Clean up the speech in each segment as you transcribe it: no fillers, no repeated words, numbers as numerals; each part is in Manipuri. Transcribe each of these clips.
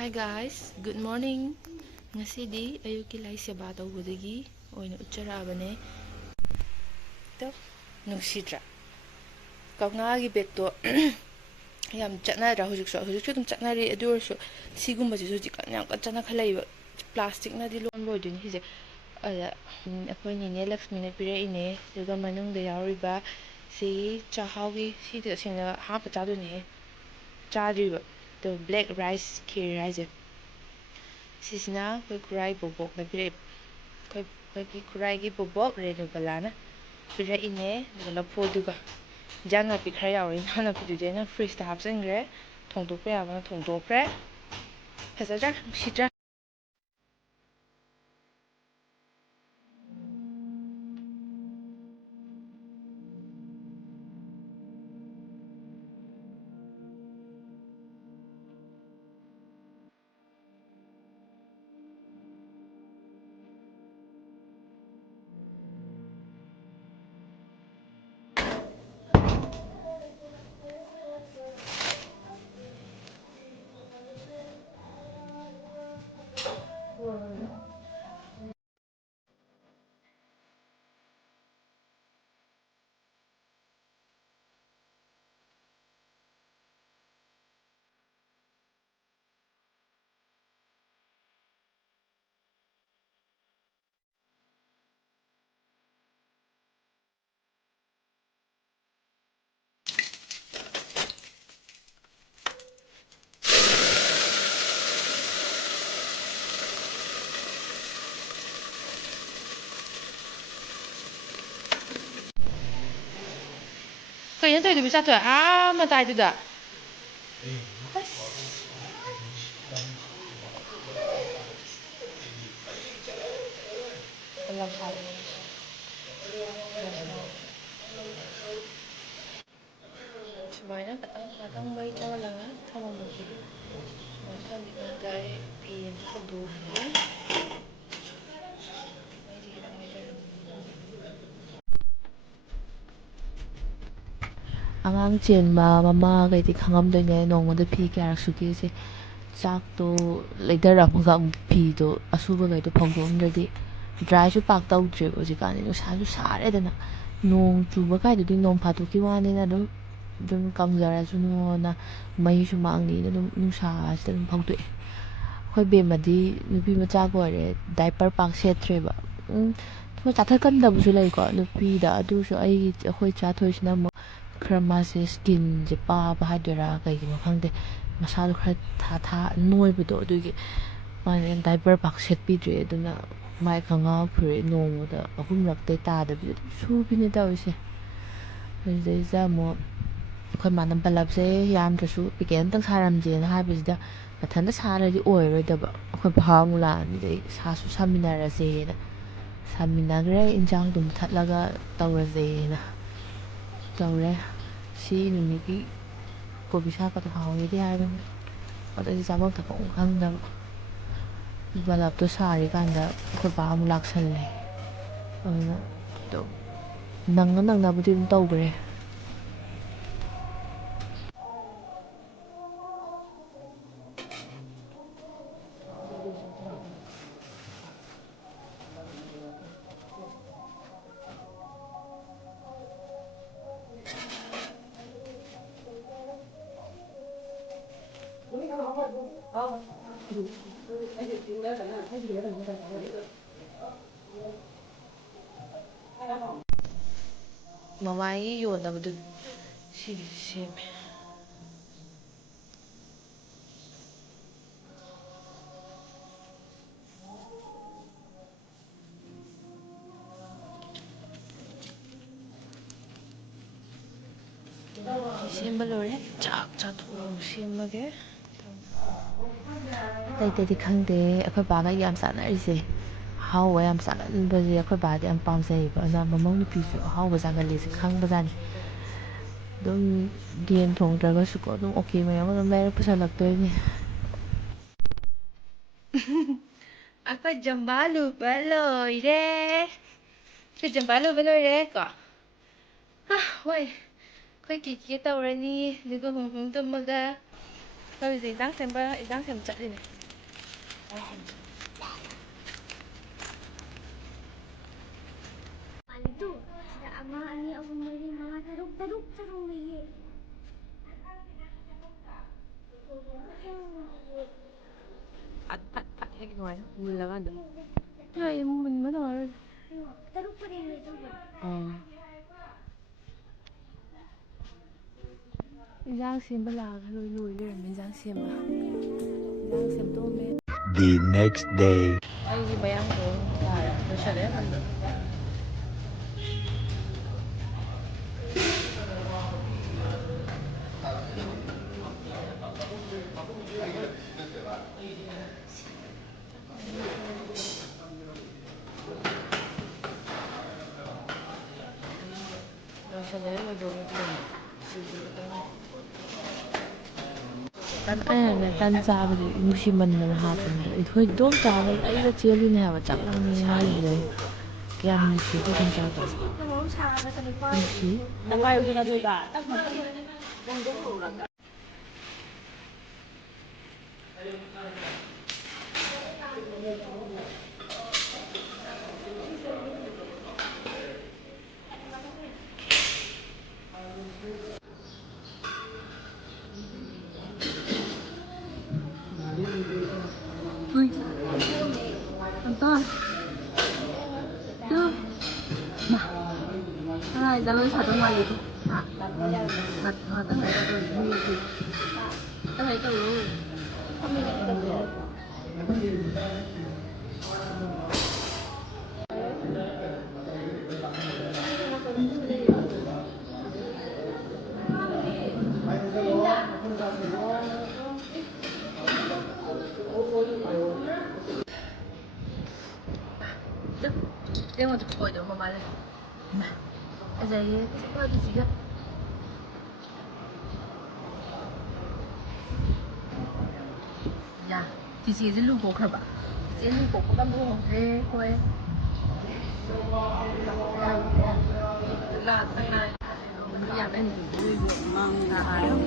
Hi guys, good morning. Ngasidi ayuki lai seba tawbadagi oina utjarabane. To nungsidra. Kaungagi bekto yam chatnadra hujuksu dum chatnari adu orsu sigumbajisu hujikkan yam chana khalaiba plastic na di lon boyduni hise ada akhoi nine Lakshmi pira ine duga manungda yauriba si chahaugi sida sina hapa chaduni chadriba the black rice kheer rice sisina koi kurai bobok na pira koi kurai gi bobok renu balana pira ine lapho duga jan napi khara yauri na napi na fridge ta hapchangre thongdokpa yabana thongdokre fazadra shidra kaya yan tayo dubisa to matay to da alam hal sumayna katang may tawala nga tamamuki tawag dahil PM kabuki ꯑꯉꯥꯡ ꯆꯦꯟꯕ ꯃꯃꯥꯈꯩꯗꯤ ꯈꯪꯉꯝꯗꯣꯏꯅꯦ ꯅꯣꯡꯃꯗ ꯐꯤ ꯀꯌꯥꯔꯛ ꯁꯨꯒꯦꯁꯦ ꯆꯥꯛꯇꯣ ꯂꯩꯊꯔꯝꯃꯒ ꯑꯃꯨꯛ ꯐꯤꯗꯣ ꯑꯁꯨꯕꯈꯩꯗꯣ ꯐꯧꯗꯣꯛꯑꯝꯗ꯭ꯔꯗꯤ ꯗ꯭ꯔꯥꯏꯁꯨ ꯄꯥꯛ ꯇꯧꯗ꯭ꯔꯦꯕ ꯍꯧꯖꯤꯛꯀꯥꯟꯗꯤ ꯅꯨꯡꯁꯥꯁꯨ ꯁꯥꯔꯦꯗꯅ ꯅꯣꯡ ꯆꯨꯕ ꯀꯥꯏꯗꯨꯗꯤ ꯅꯣꯡ ꯐꯥꯗꯣꯛꯀꯤ ꯋꯥꯅꯤꯅ ꯑꯗꯨꯝ ꯀꯪꯖꯔꯁꯨꯅꯣꯅ ꯃꯩꯁꯨ ꯃꯥꯡꯅꯤꯅ ꯑꯗꯨꯝ ꯅꯨꯡꯁꯥꯁꯤꯗ ꯑꯗꯨꯝ ꯐꯧꯗꯣꯛꯑꯦ ꯑꯩꯈꯣꯏ ꯕꯦꯝꯃꯗꯤ ꯅꯨꯄꯤ ꯃꯆꯥꯒ ꯑꯣꯏꯔꯦ ꯗꯥꯏꯄꯔ ꯄꯥꯛ ꯁꯦꯠꯇ꯭ꯔꯦꯕ ꯆꯥꯊꯠꯀꯟꯗꯕꯁꯨ ꯂꯩꯀꯣ ꯅꯨꯄꯤꯗ ꯑꯗꯨꯁꯨ ꯑꯩꯈꯣꯏ ꯆꯥꯊꯣꯏꯁꯤꯅ ꯑꯃꯨꯛ खरा मासे स्किन जे पाबा हाइदोरा कइगिनो खंदे मसादो खरा था नोइबदो अदुगी माने डाइपर पाक सेटपीद्रे अदुना माइ खंगा फुरे नोमोदा अहुमरक्ते तादबि सुबिने तवइसे अदुदैजा मो अखोइ माना बल्लबसे यामद्रसु पेकेट अमतंग सारमजेना हाइबसिदा मथन्दा सारदि ओइरोइदबा अखोइ भावमु लानिदै सासु सामिनारसेना सामिनाग्रे इंजांग दुम थतलगा तवरजेना तौरे सी नुमिगी कोबी साग का हावेदि हाइबन अदि चाबम थकम खंगदब बल्लबतो सारी कांदा अखोइ बामु लाक्सल्ले अदुना तो नंगनाबुदि दुम तौग्रे ꯃꯃꯥꯏꯒꯤ ꯌꯣꯟꯅꯕꯗꯨ ꯁꯤꯒꯤ ꯁꯦꯝꯃꯦ ꯁꯦꯝꯕ ꯂꯣꯏꯔꯦ ꯆꯥꯛ ꯆꯥꯊꯣꯛ ꯁꯦꯝꯃꯒꯦ ꯑꯇꯩꯗꯤ ꯈꯪꯗꯦ ꯑꯩꯈꯣꯏ ꯕꯥꯒ ꯌꯥꯝ ꯆꯥꯟꯅꯔꯤꯁꯦ ꯑꯍꯥꯎꯕ ꯌꯥꯝ ꯆꯥꯒꯟꯕꯁꯦ ꯑꯩꯈꯣꯏ ꯕꯥꯗꯤ ꯌꯥꯝ ꯄꯥꯝꯖꯩꯌꯦꯕ ꯑꯗꯨꯅ ꯃꯃꯧ ꯅꯨꯄꯤꯁꯨ ꯑꯍꯥꯎꯕ ꯆꯥꯒꯜꯂꯦꯁꯦ ꯈꯪꯕꯖꯥꯠꯅꯤ ꯑꯗꯨꯝ ꯌꯦꯟ ꯊꯣꯡꯗ꯭ꯔꯒꯁꯨꯀꯣ ꯑꯗꯨꯝ ꯑꯣꯀꯦ ꯃꯌꯥꯝ ꯑꯗꯨꯝ ꯂꯩꯔ ꯄꯨꯁꯜꯂꯛꯇꯣꯏꯅꯦ ꯑꯩꯈꯣꯏ ꯖꯝꯕꯥ ꯂꯨꯕ ꯂꯣꯏꯔꯦ ꯑꯩꯈꯣꯏ ꯖꯝꯕꯥ ꯂꯨꯕ ꯂꯣꯏꯔꯦ ꯀꯣ ꯍꯣꯏ ꯑꯩꯈꯣꯏ ꯀꯤꯀꯦ ꯇꯧꯔꯅꯤ ꯑꯗꯨꯒ ꯇꯨꯝꯃꯒ ꯇꯧꯔꯤꯁꯦ ꯏꯟꯖꯥꯡ ꯁꯦꯝꯕ ꯏꯟꯖꯥꯡ ꯁꯦꯝꯕ ꯆꯠꯂꯤꯅꯦ Itu ama ani aku mari mama taruk lagi. Heck nuai mulaganda Ay, mun manor. Taruk pa rin ito. Injang sembah lah, lui le, injang sembah. Injang sembah The next day. Ay si bayang ko masyari ano masyari nagawin ko ꯑꯩꯅꯅꯦ ꯇꯟ ꯆꯥꯕꯗꯤ ꯅꯨꯡꯁꯤꯃꯟꯗꯅ ꯍꯥꯞꯄꯅꯦ ꯑꯩꯈꯣꯏ ꯗꯣꯛ ꯆꯥꯕ ꯑꯩꯒ ꯆꯦꯜꯂꯤꯅꯦ ꯍꯥꯏꯕ ꯆꯥꯛ ꯂꯥꯝꯃꯤ ꯍꯥꯏꯁꯤꯗꯩ ꯀꯌꯥꯝ ꯅꯨꯡꯁꯤ ꯑꯩꯈꯣꯏ ꯇꯟ ꯆꯥꯕ ꯅꯨꯡꯁꯤ nangayo na doiga Uy, Anton. Tuh. Nah. Ah, jangan satu lagi tuh. Ngat ngat ngat tuh. Cái cái luôn. Dia mau cepet dong mama leh. Nah, aja ya, cepet aja sih gak. Dạ, chị sẽ lưu bộ khởi bà. Chị lưu bộ có tâm lưu không thế cô ấy. Là thằng này. Dạ bên lưu bộ mang là hài lắm.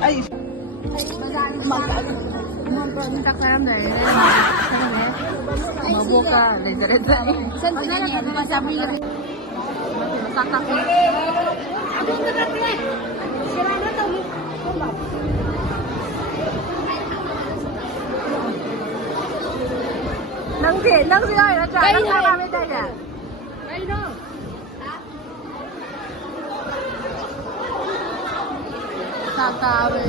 Ây. Tak salam dari mau buka laser sen ini macam ini kakak nang gì ơi nó trả nó ra bên đây nè đây đâu Santa về